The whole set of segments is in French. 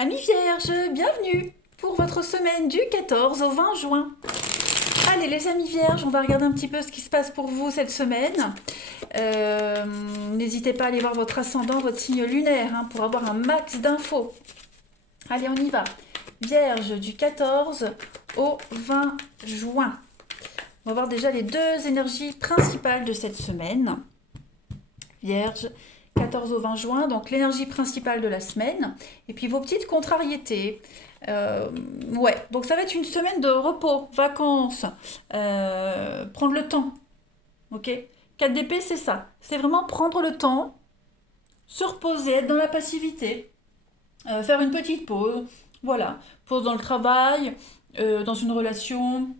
Amis vierges, bienvenue pour votre semaine du 14 au 20 juin. Allez les amis vierges, on va regarder un petit peu ce qui se passe pour vous cette semaine. N'hésitez pas à aller voir votre ascendant, votre signe lunaire pour avoir un max d'infos. Allez, on y va. Vierge du 14 au 20 juin. On va voir déjà les deux énergies principales de cette semaine. Vierge, 14 au 20 juin, donc l'énergie principale de la semaine, et puis vos petites contrariétés. Ouais, donc ça va être une semaine de repos, vacances, prendre le temps, ok. 4 d'épée, c'est ça, c'est vraiment prendre le temps, se reposer, être dans la passivité, faire une petite pause, voilà, pause dans le travail, dans une relation,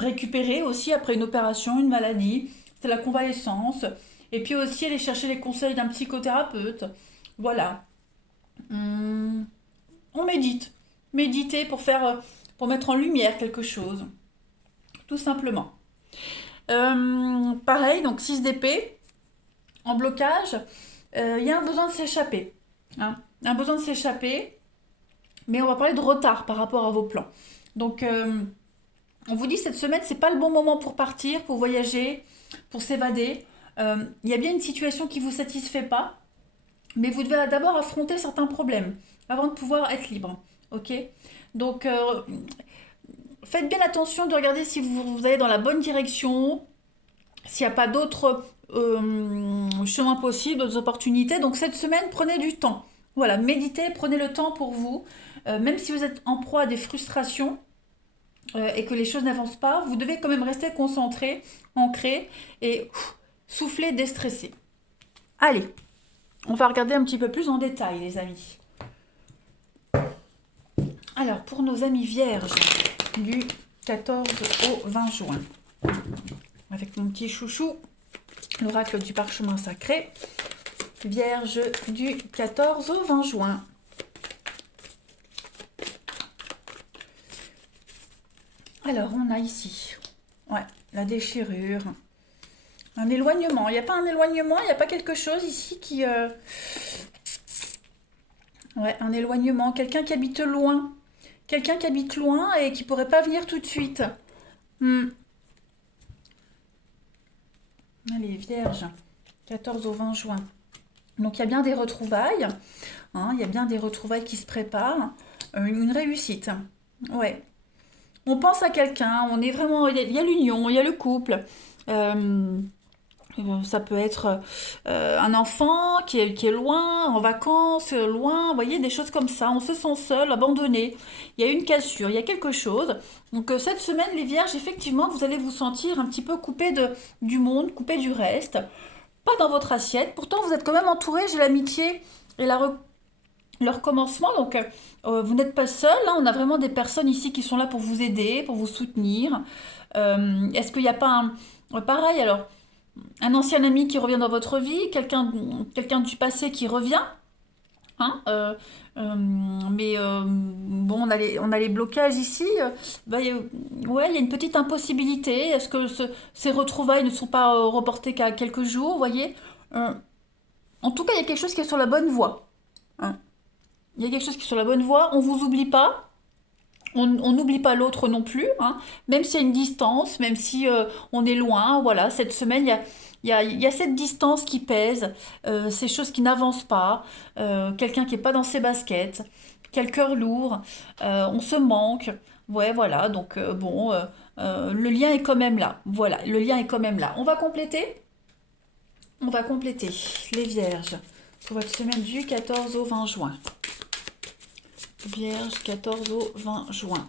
récupérer aussi après une opération, une maladie, c'est la convalescence. Et puis aussi aller chercher les conseils d'un psychothérapeute. Voilà. Hum, on médite. Méditer pour faire, pour mettre en lumière quelque chose. Tout simplement. Pareil, donc 6 d'épée, en blocage, il y a un besoin de s'échapper. Un besoin de s'échapper, mais on va parler de retard par rapport à vos plans. Donc, on vous dit cette semaine, c'est pas le bon moment pour partir, pour voyager, pour s'évader. Il y a bien une situation qui ne vous satisfait pas, mais vous devez d'abord affronter certains problèmes avant de pouvoir être libre. Ok. Donc, faites bien attention de regarder si vous allez dans la bonne direction, s'il n'y a pas d'autres chemins possibles, d'autres opportunités. Donc, cette semaine, prenez du temps. Voilà, méditez, prenez le temps pour vous. Même si vous êtes en proie à des frustrations, et que les choses n'avancent pas, vous devez quand même rester concentré, ancré et souffler, déstresser. Allez, on va regarder un petit peu plus en détail, les amis. Alors, pour nos amis vierges du 14 au 20 juin, avec mon petit chouchou, l'oracle du parchemin sacré, vierge du 14 au 20 juin. Alors, on a ici, ouais, la déchirure, un éloignement. Il n'y a pas un éloignement, il n'y a pas quelque chose ici qui... Ouais, un éloignement, quelqu'un qui habite loin. Quelqu'un qui habite loin et qui pourrait pas venir tout de suite. Hmm. Allez, vierge, 14 au 20 juin. Donc il y a bien des retrouvailles. Il y a bien des retrouvailles qui se préparent. Une réussite. Ouais. On pense à quelqu'un, on est vraiment... Il y a l'union, il y a le couple. Ça peut être un enfant qui est loin, en vacances, loin, vous voyez, des choses comme ça. On se sent seul, abandonné. Il y a une cassure, il y a quelque chose. Donc cette semaine, les vierges, effectivement, vous allez vous sentir un petit peu coupé du monde, coupé du reste. Pas dans votre assiette. Pourtant, vous êtes quand même entouré, j'ai l'amitié et le recommencement. Donc vous n'êtes pas seul. On a vraiment des personnes ici qui sont là pour vous aider, pour vous soutenir. Est-ce qu'il n'y a pas un... Pareil, alors un ancien ami qui revient dans votre vie, quelqu'un du passé qui revient, hein, mais bon, on a les blocages ici. Ouais, il y a une petite impossibilité. Est-ce que ces retrouvailles ne sont pas reportées qu'à quelques jours, vous voyez. Euh, En tout cas, il y a quelque chose qui est sur la bonne voie. Hein. Il y a quelque chose qui est sur la bonne voie. On vous oublie pas. On n'oublie pas l'autre non plus, même s'il y a une distance, même si on est loin, voilà, cette semaine, il y a cette distance qui pèse, ces choses qui n'avancent pas, quelqu'un qui n'est pas dans ses baskets, quel cœur lourd, on se manque, ouais, voilà, donc bon, le lien est quand même là, voilà, le lien est quand même là. On va compléter les vierges pour votre semaine du 14 au 20 juin. Vierge, 14 au 20 juin.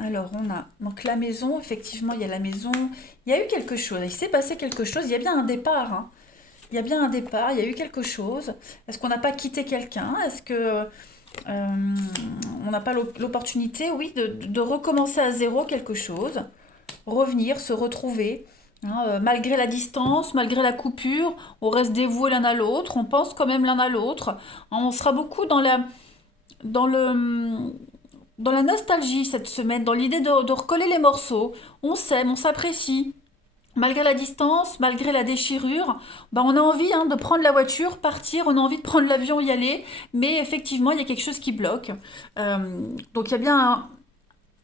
Alors, on a donc la maison, effectivement, il y a la maison. Il y a eu quelque chose, il s'est passé quelque chose, il y a bien un départ. Il y a bien un départ, il y a eu quelque chose. Est-ce qu'on n'a pas quitté quelqu'un? Est-ce que on n'a pas l'opportunité, oui, de recommencer à zéro quelque chose? Revenir, se retrouver. Malgré la distance, malgré la coupure, on reste dévoués l'un à l'autre, on pense quand même l'un à l'autre. On sera beaucoup dans le, dans la nostalgie cette semaine, dans l'idée de recoller les morceaux. On s'aime, on s'apprécie. malgré la distance, malgré la déchirure, bah on a envie hein, de prendre la voiture, partir, on a envie de prendre l'avion, y aller, mais effectivement, il y a quelque chose qui bloque. Euh, donc il y a bien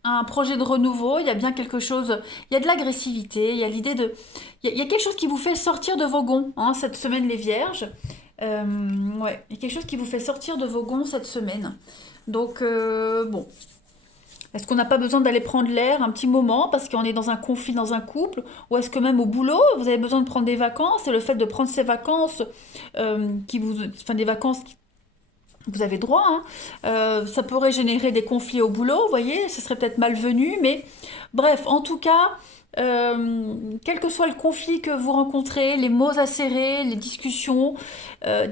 un projet de renouveau, il y a bien quelque chose, il y a de l'agressivité, il y a l'idée de... Il y a quelque chose qui vous fait sortir de vos gonds hein, cette semaine, les vierges. Ouais, il y a quelque chose qui vous fait sortir de vos gonds cette semaine. Donc, bon, est-ce qu'on n'a pas besoin d'aller prendre l'air un petit moment parce qu'on est dans un conflit dans un couple? Ou est-ce que même au boulot, vous avez besoin de prendre des vacances et le fait de prendre ces vacances, enfin des vacances qui vous avez droit, hein, ça pourrait générer des conflits au boulot, vous voyez, ce serait peut-être malvenu, mais bref, en tout cas, quel que soit le conflit que vous rencontrez, les mots acérés, les discussions, euh,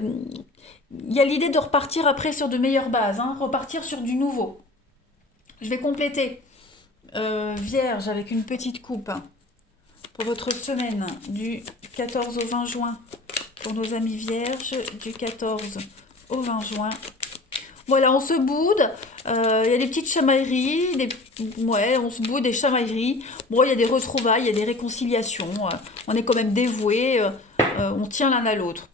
il y a l'idée de repartir après sur de meilleures bases, hein, repartir sur du nouveau. Je vais compléter. Vierge avec une petite coupe hein, pour votre semaine du 14 au 20 juin. Pour nos amis vierges, du 14 au 20 juin. Voilà, on se boude. Il y a des petites chamailleries. Ouais, on se boude des chamailleries. Bon, il y a des retrouvailles, il y a des réconciliations. On est quand même dévoués. On tient l'un à l'autre.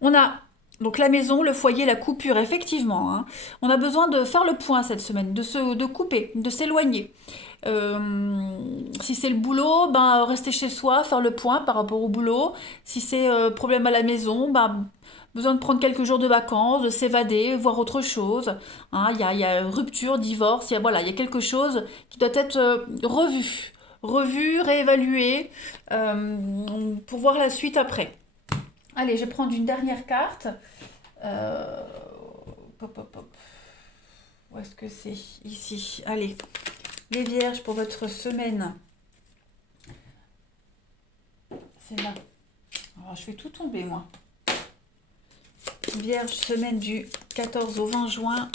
On a donc la maison, le foyer, la coupure, effectivement. Hein. On a besoin de faire le point cette semaine, de couper, de s'éloigner. Si c'est le boulot, ben rester chez soi, faire le point par rapport au boulot. Si c'est problème à la maison, ben besoin de prendre quelques jours de vacances, de s'évader, voir autre chose. Hein, il y a rupture, divorce, voilà, il y a quelque chose qui doit être revu, réévalué pour voir la suite après. Allez, je vais prendre une dernière carte. Euh, Pop, pop, pop. Où est-ce que c'est? Ici. Allez, les vierges pour votre semaine. C'est là. Alors, je fais tout tomber, moi. Vierge, semaine du 14 au 20 juin.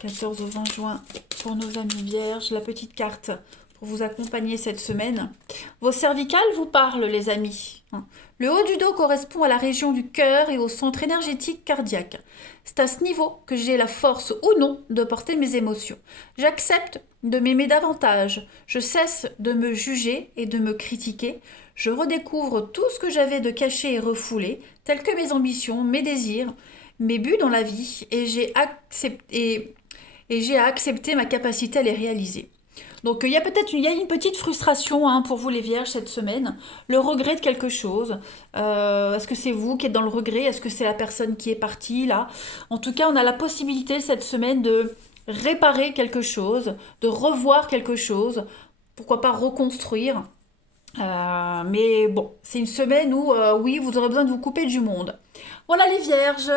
14 au 20 juin pour nos amis vierges. La petite carte pour vous accompagner cette semaine. Vos cervicales vous parlent, les amis. Le haut du dos correspond à la région du cœur et au centre énergétique cardiaque. C'est à ce niveau que j'ai la force ou non de porter mes émotions. J'accepte de m'aimer davantage. Je cesse de me juger et de me critiquer. Je redécouvre tout ce que j'avais de caché et refoulé, tels que mes ambitions, mes désirs, mes buts dans la vie, et j'ai à accepter ma capacité à les réaliser. Donc il y a une petite frustration hein, pour vous les vierges cette semaine, le regret de quelque chose. Est-ce que c'est vous qui êtes dans le regret? Est-ce que c'est la personne qui est partie là? En tout cas, on a la possibilité cette semaine de réparer quelque chose, de revoir quelque chose, pourquoi pas reconstruire. Mais bon, c'est une semaine où oui, vous aurez besoin de vous couper du monde. Voilà les vierges.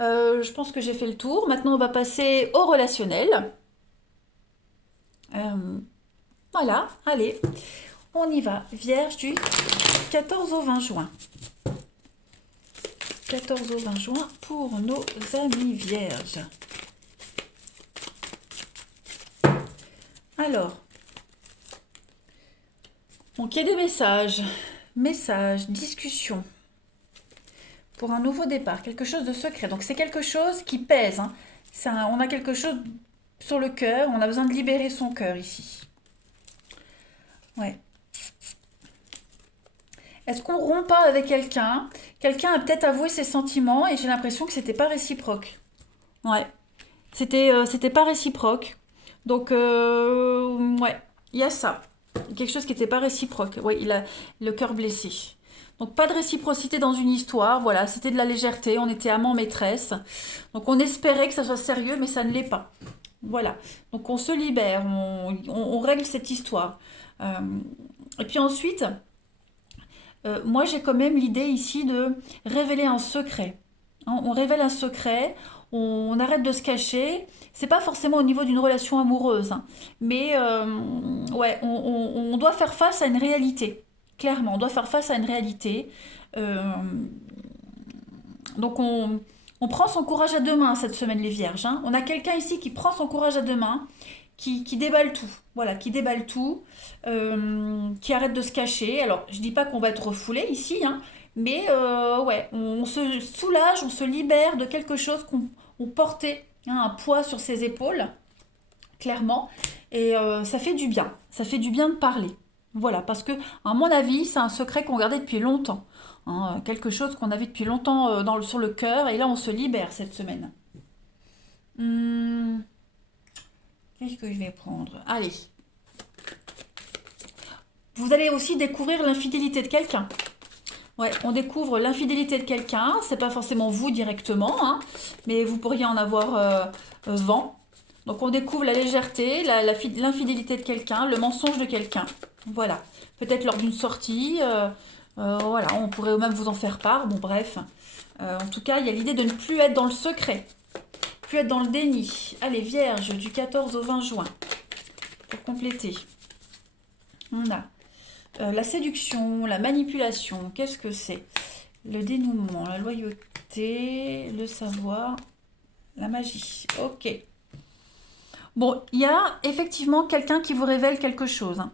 Je pense que j'ai fait le tour. Maintenant, on va passer au relationnel. Euh, voilà, allez, on y va. Vierge du 14 au 20 juin. 14 au 20 juin pour nos amis vierges. Alors, donc il y a des messages, discussions pour un nouveau départ, quelque chose de secret. Donc c'est quelque chose qui pèse. Hein. On a quelque chose sur le cœur, on a besoin de libérer son cœur ici. Ouais. Est-ce qu'on rompt pas avec quelqu'un? Quelqu'un a peut-être avoué ses sentiments et j'ai l'impression que c'était pas réciproque. Ouais. C'était pas réciproque. Donc ouais, il y a ça. Quelque chose qui n'était pas réciproque. Ouais, il a le cœur blessé. Donc pas de réciprocité dans une histoire, voilà, c'était de la légèreté, on était amant-maîtresse. Donc on espérait que ça soit sérieux, mais ça ne l'est pas. Voilà, donc on se libère, on règle cette histoire. Euh, et puis ensuite, moi j'ai quand même l'idée ici de révéler un secret. Hein, on révèle un secret, on arrête de se cacher. C'est pas forcément au niveau d'une relation amoureuse, hein, mais ouais, on doit faire face à une réalité. Clairement, on doit faire face à une réalité. Euh, donc on prend son courage à deux mains cette semaine, les vierges. Hein. On a quelqu'un ici qui prend son courage à deux mains, qui déballe tout. Voilà, qui déballe tout, qui arrête de se cacher. Alors, je dis pas qu'on va être refoulé ici, hein, mais ouais, on se soulage, on se libère de quelque chose qu'on portait, hein, un poids sur ses épaules, clairement. Et ça fait du bien. Ça fait du bien de parler. Voilà, parce que, à mon avis, c'est un secret qu'on gardait depuis longtemps. Hein, quelque chose qu'on avait depuis longtemps sur le cœur, et là, on se libère cette semaine. Hmm, qu'est-ce que je vais prendre? Allez, vous allez aussi découvrir l'infidélité de quelqu'un. Ouais, on découvre l'infidélité de quelqu'un, c'est pas forcément vous directement, hein, mais vous pourriez en avoir vent. Donc on découvre la légèreté, l'infidélité de quelqu'un, le mensonge de quelqu'un. Voilà. Peut-être lors d'une sortie, voilà, on pourrait même vous en faire part. Bon, bref. En tout cas, il y a l'idée de ne plus être dans le secret, plus être dans le déni. Allez, Vierge, du 14 au 20 juin, pour compléter. On a la séduction, la manipulation, qu'est-ce que c'est? Le dénouement, la loyauté, le savoir, la magie. Ok. Bon, il y a effectivement quelqu'un qui vous révèle quelque chose, hein.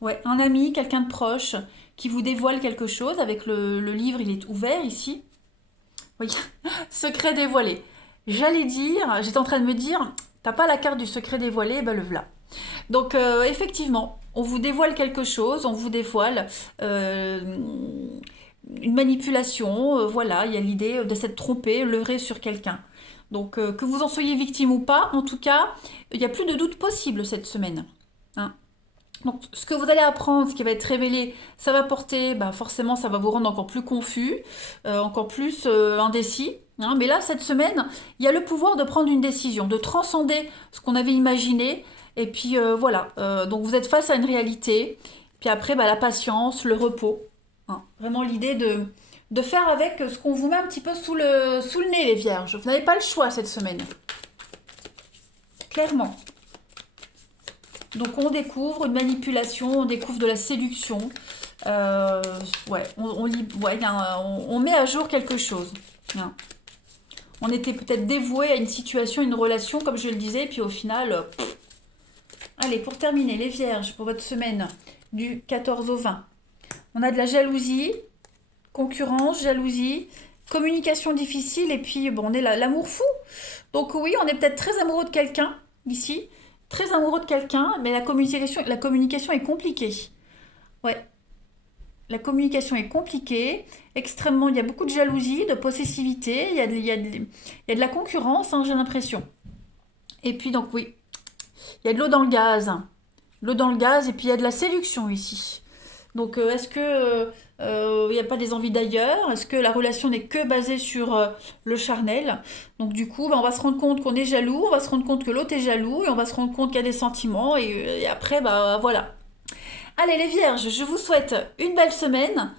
Ouais, un ami, quelqu'un de proche qui vous dévoile quelque chose. Avec le livre, il est ouvert ici. Oui, secret dévoilé. J'allais dire, j'étais en train de me dire, t'as pas la carte du secret dévoilé, ben le voilà. Donc effectivement, on vous dévoile quelque chose, on vous dévoile euh, une manipulation, voilà, il y a l'idée de s'être trompé, leurré sur quelqu'un. Donc que vous en soyez victime ou pas, en tout cas, il n'y a plus de doute possible cette semaine. Hein. Donc ce que vous allez apprendre, ce qui va être révélé, ça va porter, bah, forcément ça va vous rendre encore plus confus, encore plus indécis. Hein. Mais là, cette semaine, il y a le pouvoir de prendre une décision, de transcender ce qu'on avait imaginé. Et puis voilà, donc vous êtes face à une réalité. Puis après, bah, la patience, le repos. Hein. Vraiment l'idée de faire avec ce qu'on vous met un petit peu sous le nez, les vierges. Vous n'avez pas le choix cette semaine. Clairement. Donc on découvre une manipulation, on découvre de la séduction. Ouais, ouais, on met à jour quelque chose. Hein. On était peut-être dévoué à une situation, une relation, comme je le disais, puis au final, allez, pour terminer, les vierges, pour votre semaine du 14 au 20, on a de la jalousie, concurrence, jalousie, communication difficile, et puis bon, on est l'amour fou. Donc oui, on est peut-être très amoureux de quelqu'un, ici, très amoureux de quelqu'un, mais la communication est compliquée. Ouais, la communication est compliquée, extrêmement, il y a beaucoup de jalousie, de possessivité, il y a de la concurrence, hein, j'ai l'impression. Et puis donc oui, il y a de l'eau dans le gaz. L'eau dans le gaz, et puis il y a de la séduction ici. Donc est-ce que il n'y a pas des envies d'ailleurs? Est-ce que la relation n'est que basée sur le charnel? Donc du coup, bah, on va se rendre compte qu'on est jaloux, on va se rendre compte que l'autre est jaloux, et on va se rendre compte qu'il y a des sentiments, et après, bah voilà. Allez les vierges, je vous souhaite une belle semaine.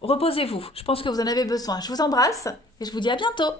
Reposez-vous, je pense que vous en avez besoin. Je vous embrasse, et je vous dis à bientôt.